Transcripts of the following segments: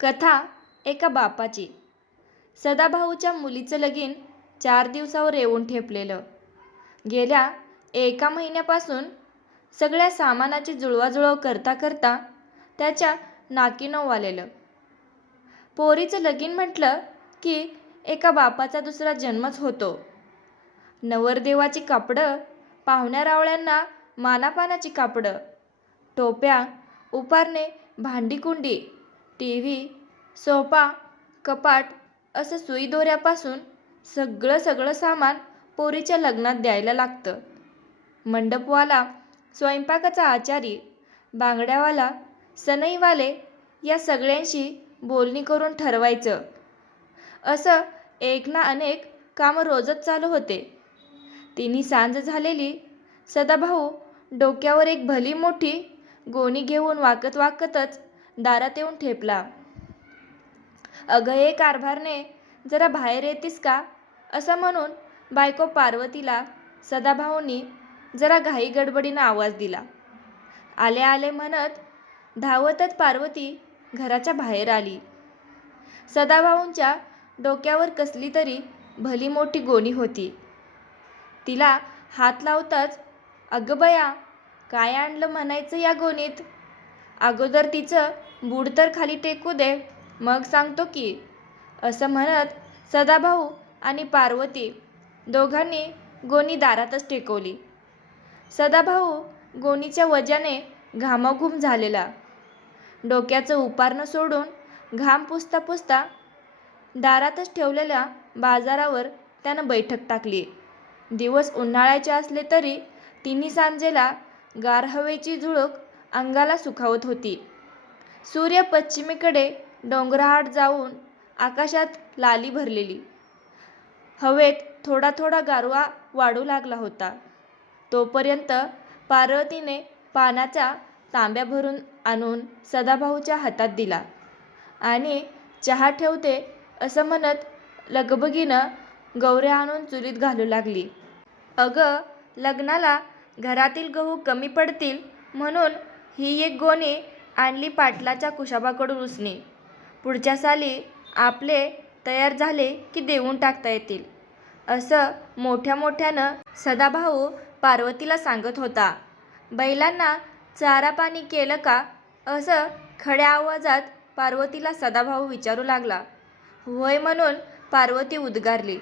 कथा एका बापाची. सदाभाऊच्या मुलीचं लगीन 4 दिवसावर येऊन ठेपलेलं. गेल्या एका महिन्यापासून सगळ्या सामानाची जुळवाजुळव करता करता त्याच्या नाकी नऊ आलेलं. पोरीचं लगीन म्हटलं की एका बापाचा दुसरा जन्मच होतो. नवरदेवाची कापडं, पाहुण्या रावळ्यांना मानापानाची कापडं, टोप्या, उपारणे, भांडीकुंडी, टीव्ही, सोफा, कपाट असं सुईदोऱ्यापासून सगळं सामान पोरीच्या लग्नात द्यायला लागतं. मंडपवाला, स्वयंपाकाचा आचारी, बांगड्यावाला, सनईवाले या सगळ्यांशी बोलणी करून ठरवायचं. असं एक ना अनेक कामं रोजच चालू होते. तिन्ही सांज झालेली. सदाभाऊ डोक्यावर एक भली मोठी गोणी घेऊन वाकत वाकतच दारात येऊन ठेपला. "अगं ये कारभारने, जरा बाहेर येतीस का?" असं म्हणून बायको पार्वतीला सदाभाऊंनी जरा घाई गडबडीनं आवाज दिला. "आले आले" म्हणत धावतच पार्वती घराच्या बाहेर आली. सदाभाऊंच्या डोक्यावर कसली तरी भली मोठी गोणी होती. तिला हात लावताच, "अगं बया, काय आणलं म्हणायचं या गोणीत? अगोदर तिचं बूड तर खाली टेकू दे, मग सांगतो की." असं म्हणत सदाभाऊ आणि पार्वती दोघांनी गोणी दारातच टेकवली. सदाभाऊ गोणीच्या वजाने घामाघूम झालेला. डोक्याचं उपारणं सोडून घाम पुसता पुसता दारातच ठेवलेल्या बाजारावर त्यानं बैठक टाकली. दिवस उन्हाळ्याचे असले तरी तिन्ही सांजेला गार हवेची झुळूक अंगाला सुखावत होती. सूर्य पश्चिमेकडे डोंगराआड जाऊन आकाशात लाली भरलेली. हवेत थोडा थोडा गारवा वाढू लागला होता. तोपर्यंत पार्वतीने पाण्याचा तांब्या भरून आणून सदाभाऊच्या हातात दिला आणि "चहा ठेवते" असं म्हणत लगबगीनं गवऱ्या आणून चुलीत घालू लागली. "अगं, लग्नाला घरातील गहू कमी पडतील म्हणून ही एक गोणी आणली पाटलाच्या कुशाबाकडून उसने. पुढच्या साली आपले तयार झाले की देऊन टाकता येतील." असं मोठ्या मोठ्यानं सदाभाऊ पार्वतीला सांगत होता. "बैलांना चारा पाणी केलं का?" असं खड्या आवाजात पार्वतीला सदाभाऊ विचारू लागला. "होय" म्हणून पार्वती उद्गारली.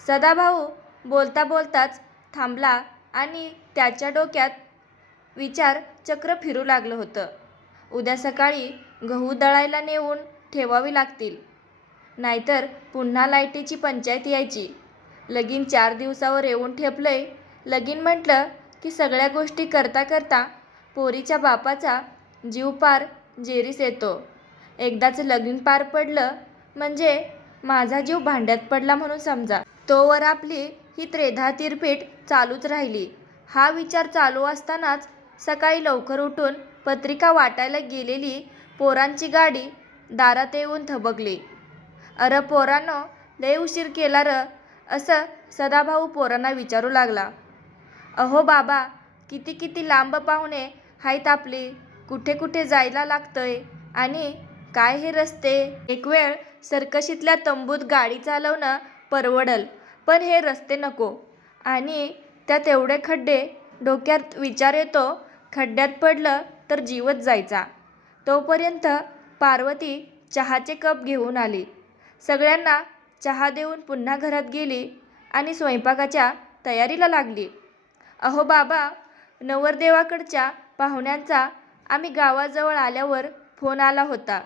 सदाभाऊ बोलता बोलताच थांबला आणि त्याच्या डोक्यात विचार चक्र फिरू लागलं होतं. उद्या सकाळी गहू दळायला नेऊन ठेवावी लागतील, नाहीतर पुन्हा लाईटीची पंचायत यायची. लगीन 4 दिवसावर येऊन ठेपलंय. लगीन म्हटलं की सगळ्या गोष्टी करता करता पोरीच्या बापाचा जीव पार जेरीस येतो. एकदाचं लगीन पार पडलं म्हणजे माझा जीव भांड्यात पडला म्हणून समजा. तोवर आपली ही त्रेधा तिरपीट चालूच राहिली. हा विचार चालू असतानाच सकाळी लवकर उठून पत्रिका वाटायला गेलेली पोरांची गाडी दारात येऊन थबकली. "अर पोरांनो, लय उशीर केला र?" असं सदाभाऊ पोरांना विचारू लागला. "अहो बाबा, किती किती लांब पाहुणे हायत आपली, कुठे कुठे जायला लागतंय आणि काय हे रस्ते. एक वेळ सर्कशीतल्या तंबूत गाडी चालवणं परवडल, पण हे रस्ते नको. आणि त्यात एवढे खड्डे. डोक्यात विचार येतो, खड्ड्यात पडलं तर जीवच जायचा." तोपर्यंत पार्वती चहाचे कप घेऊन आली. सगळ्यांना चहा देऊन पुन्हा घरात गेली आणि स्वयंपाकाच्या तयारीला लागली. "अहो बाबा, नवरदेवाकडच्या पाहुण्यांचा आम्ही गावाजवळ आल्यावर फोन आला होता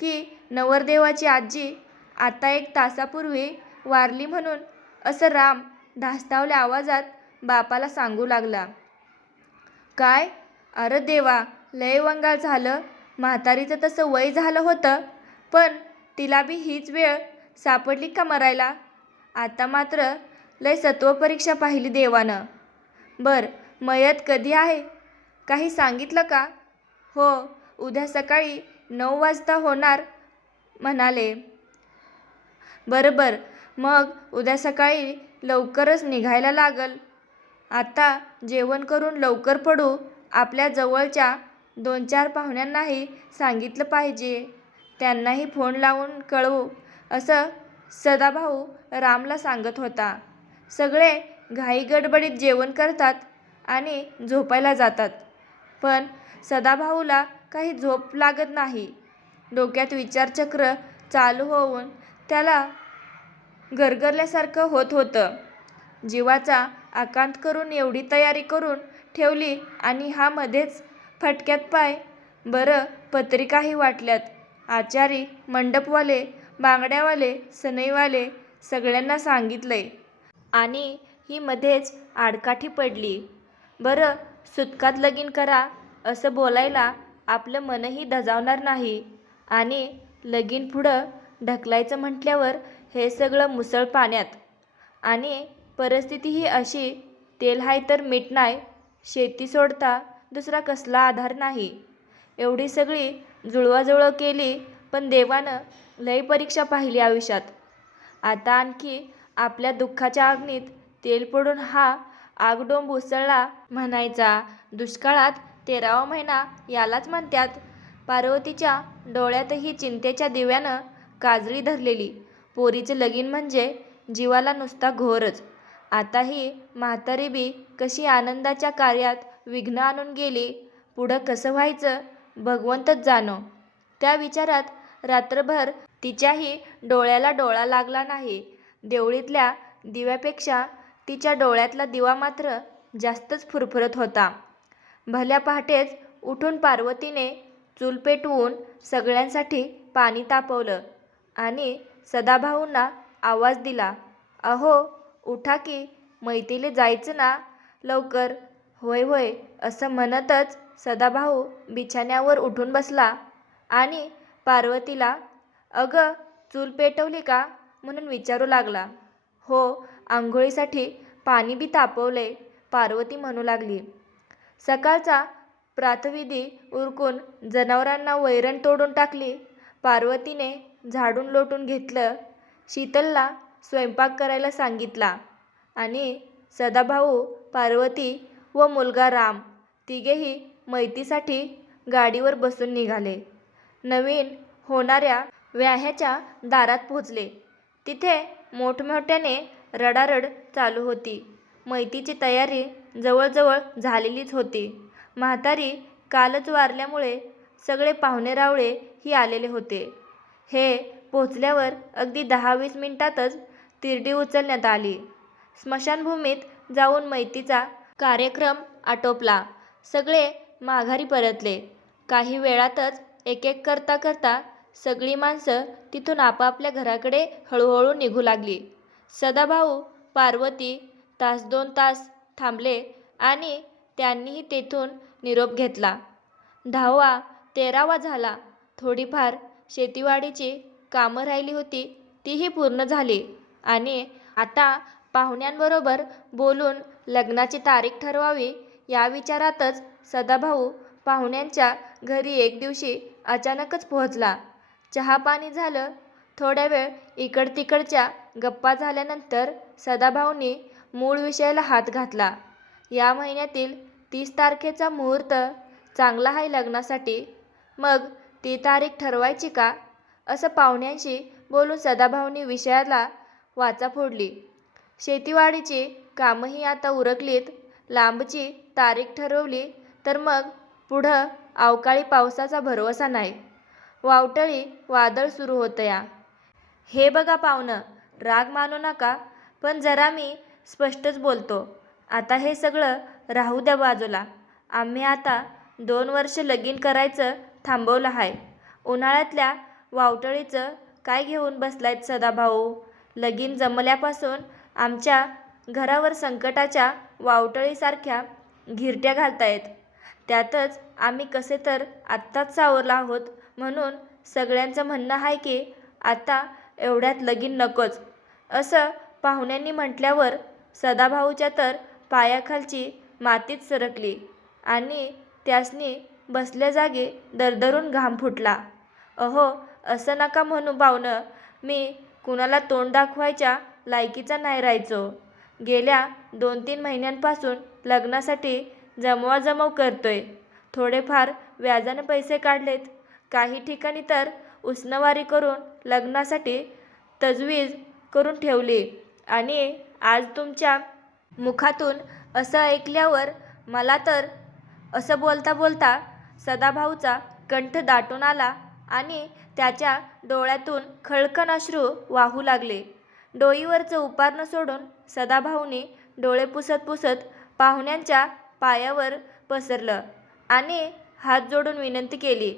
की नवरदेवाची आजी आता 1 तासापूर्वी वारली म्हणून." असं राम धास्तावल्या आवाजात बापाला सांगू लागला. "काय? अरे देवा, लय वंगाळ झालं. म्हातारीचं तसं वय झालं होतं, पण तिला बी हीच वेळ सापडली का मरायला? आता मात्र लय सत्वपरीक्षा पाहिली देवानं. बर, मयत कधी आहे? काही सांगितलं का?" "हो, उद्या सकाळी 9 वाजता होणार म्हणाले." "बरं, मग उद्या सकाळी लवकरच निघायला लागल. आता जेवण करून लवकर पडू. आपल्या जवळच्या 2-4 पाहुण्यांनाही सांगितलं पाहिजे. त्यांनाही फोन लावून कळवू असं सदाभाऊ रामला सांगत होता. सगळे घाईगडबडीत जेवण करतात आणि झोपायला जातात, पण सदाभाऊला काही झोप लागत नाही. डोक्यात विचारचक्र चालू होऊन त्याला गरगरल्यासारखं होत होतं. जीवाचा आकांत करून एवढी तयारी करून ठेवली आणि हा मध्येच फटक्यात पाय. बरं, पत्रिकाही वाटल्यात. आचारी, मंडपवाले, बांगड्यावाले, सनईवाले सगळ्यांना सांगितलंय आणि ही मध्येच आडकाठी पडली. बरं, सुतकात लगीन करा असं बोलायला आपलं मनही धजावणार नाही आणि लगीन पुढं ढकलायचं म्हटल्यावर हे सगळं मुसळ पाण्यात. आणि परिस्थितीही अशी, तेल हाय तर मीठ नाय, शेती सोडता दुसरा कसला आधार नाही. एवढी सगळी जुळवाजुळव केली, पण देवानं लय परीक्षा पाहिली आयुष्यात. आता आणखी आपल्या दुःखाच्या अग्नीत तेल पडून हा आगडोंब उसळला म्हणायचा. दुष्काळात 13वा महिना यालाच म्हणतात. पार्वतीच्या डोळ्यातही चिंतेच्या दिव्यानं काजळी धरलेली. पोरीचं लगीन म्हणजे जीवाला नुसता घोरच. आता ही म्हातारी बी कशी आनंदाच्या कार्यात विघ्न आणून गेली. पुढं कसं व्हायचं भगवंतच जाणो. त्या विचारात रात्रभर तिच्याही डोळ्याला डोळा लागला नाही. देवळीतल्या दिव्यापेक्षा तिच्या डोळ्यातला दिवा मात्र जास्तच फुरफुरत होता. भल्या पहाटेच उठून पार्वतीने चूल पेटवून सगळ्यांसाठी पाणी तापवलं आणि सदाभाऊंना आवाज दिला, अहो उठा की, मैतीले जायचं ना लवकर. होय होय असं म्हणतच सदाभाऊ बिछाण्यावर उठून बसला आणि पार्वतीला अगं चूल पेटवली का म्हणून विचारू लागला. हो, आंघोळीसाठी पाणी बी तापवलंय, पार्वती म्हणू लागली. सकाळचा प्रातविधी उरकून जनावरांना वैरण तोडून टाकली. पार्वतीने झाडून लोटून घेतलं. शीतलला स्वयंपाक करायला सांगितला आणि सदाभाऊ, पार्वती व मुलगा राम तिघेही मैतीसाठी गाडीवर बसून निघाले. नवीन होणाऱ्या व्याह्याच्या दारात पोहोचले. तिथे मोठमोठ्याने रडारड चालू होती. मैतीची तयारी जवळजवळ झालेलीच होती. म्हातारी कालच वारल्यामुळे सगळे पाहुणेरावळे ही आलेले होते. हे पोहोचल्यावर अगदी 10-20 मिनिटातच तिरडी उचलण्यात आली. स्मशानभूमीत जाऊन मैतीचा कार्यक्रम आटोपला. सगळे माघारी परतले. काही वेळातच एक करता करता सगळी माणसं तिथून आपापल्या घराकडे हळूहळू निघू लागली. सदाभाऊ, पार्वती तास 2 तास थांबले आणि त्यांनीही तेथून निरोप घेतला. 10वा 13वा झाला. थोडीफार शेतीवाडीची कामं राहिली होती तीही पूर्ण झाली आणि आता पाहुण्यांबरोबर बोलून लग्नाची तारीख ठरवावी या विचारातच सदाभाऊ पाहुण्यांच्या घरी एक दिवशी अचानकच पोहोचला. चहापाणी झालं. थोड्या वेळ इकडतिकडच्या गप्पा झाल्यानंतर सदाभाऊंनी मूळ विषयाला हात घातला. या महिन्यातील 30 तारखेचा मुहूर्त चांगला आहे लग्नासाठी, मग ती तारीख ठरवायची का असं पाहुण्यांशी बोलून सदाभाऊंनी विषयाला वाचा फोडली. शेतीवाडीची कामंही आता उरकलीत. लांबची तारीख ठरवली तर मग पुढं अवकाळी पावसाचा भरवसा नाही. वावटळी वादळ सुरू होतंया. हे बघा पाहुणं, राग मानू नका, पण जरा मी स्पष्टच बोलतो. आता हे सगळं राहू द्या बाजूला. आम्ही आता 2 वर्ष लगीन करायचं थांबवलं आहे. उन्हाळ्यातल्या वावटळीचं काय घेऊन बसलायत सदाभाऊ? लगीन जमल्यापासून आमच्या घरावर संकटाच्या वावटळीसारख्या घिरट्या घालतायत. त्यातच आम्ही कसे तर आत्ताच सावरलो आहोत, म्हणून सगळ्यांचं म्हणणं आहे की आता एवढ्यात लगीन नकोच. असं पाहुण्यांनी म्हटल्यावर सदाभाऊच्या तर पायाखालची मातीच सरकली आणि त्यासनी बसल्या जागी दरदरून घाम फुटला. अहो असं नका म्हणू पाहुणं, मी कुणाला तोंड दाखवायच्या लायकीचा नाही राहायचो. गेल्या 2-3 महिन्यांपासून लग्नासाठी जमवाजमव करतोय. थोडेफार व्याजानं पैसे काढलेत. काही ठिकाणी तर उसनवारी करून लग्नासाठी तजवीज करून ठेवली आणि आज तुमच्या मुखातून असं ऐकल्यावर मला तर असं बोलता बोलता सदाभाऊचा कंठ दाटून आला आणि त्याच्या डोळ्यातून खळखळ अश्रू वाहू लागले. डोईवरचं उपारणं सोडून सदाभाऊने डोळे पुसत पुसत पाहुण्यांच्या पायावर पसरलं आणि हात जोडून विनंती केली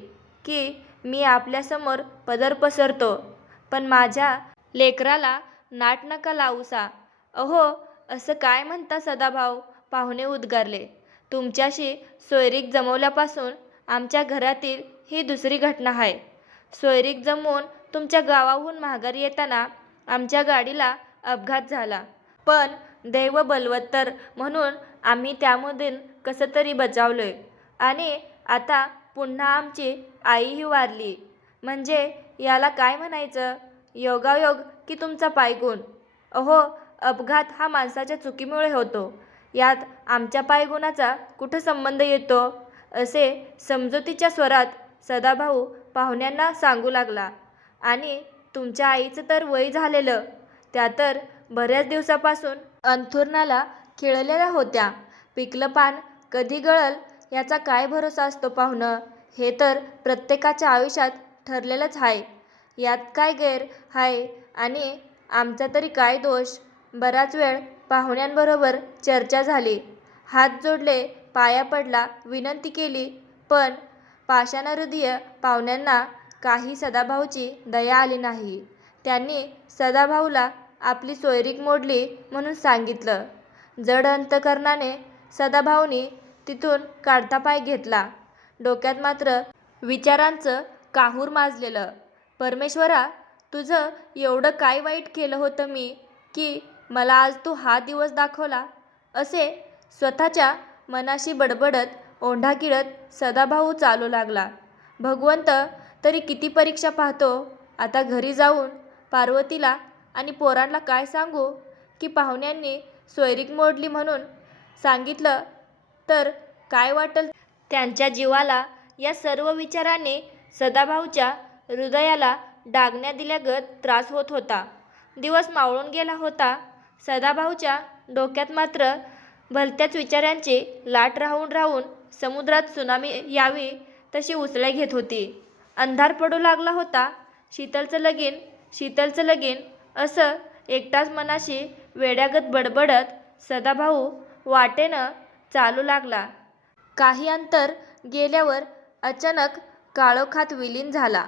की मी आपल्यासमोर पदर पसरतो, पण माझ्या लेकराला नाट नका लावूसा. अहो, असं काय म्हणता सदाभाऊ, पाहुणे उद्गारले. तुमच्याशी सोयरीक जमवल्यापासून आमच्या घरातील ही दुसरी घटना आहे. सोयरीक जमवून तुमच्या गावाहून माघारी येताना आमच्या गाडीला अपघात झाला, पण दैव बलवत्तर म्हणून आम्ही त्यामधून कसं तरी बचावलोय आणि आता पुन्हा आमची आईही वारली. म्हणजे याला काय म्हणायचं? योगायोग की तुमचा पायगुण? अहो, अपघात हा माणसाच्या चुकीमुळे होतो, यात आमच्या पायगुणाचा कुठं संबंध येतो? असे समजुतीच्या स्वरात सदाभाऊ पाहुण्यांना सांगू लागला. आणि तुमच्या आईचं तर वय झालेलं, त्या तर बऱ्याच दिवसापासून अंथरुणाला खिळलेल्या होत्या. पिकलं पान कधी गळल याचा काय भरोसा असतो पाहुणं? हे तर प्रत्येकाच्या आयुष्यात ठरलेलंच आहे. यात काय गैर आहे आणि आमचा तरी काय दोष? बराच वेळ पाहुण्यांबरोबर चर्चा झाली. हात जोडले, पाया पडला, विनंती केली, पण पाषाणहृदय पाहुण्यांना काही सदाभाऊची दया आली नाही. त्यांनी सदाभाऊला आपली सोयरीक मोडली म्हणून सांगितलं. जड अंतकरणाने सदाभाऊनी तिथून काढता पाय घेतला. डोक्यात मात्र विचारांचं काहूर माजलेलं. परमेश्वरा, तुझं एवढं काय वाईट केलं होतं मी की मला आज तू हा दिवस दाखवला? असे स्वतःच्या मनाशी बडबडत ओंढा गिळत सदाभाऊ चालू लागला. भगवंत तरी किती परीक्षा पाहतो. आता घरी जाऊन पार्वतीला आणि पोरांना काय सांगू की पाहुण्यांनी सोयरीक मोडली म्हणून सांगितलं तर काय वाटेल त्यांच्या जीवाला? या सर्व विचाराने सदाभाऊच्या हृदयाला डागण्या दिल्यागत त्रास होत होता. दिवस मावळून गेला होता. सदाभाऊच्या डोक्यात मात्र भलत्याच विचारांची लाट राहून राहून समुद्रात त्सुनामी यावी तशी उसळ्या घेत होती. अंधार पडू लागला होता. शीतलचं लगीन, शीतलचं लगीन असं एकटाच मनाशी वेड्यागत बडबडत सदाभाऊ वाटेनं चालू लागला. काही अंतर गेल्यावर अचानक काळोखात विलीन झाला.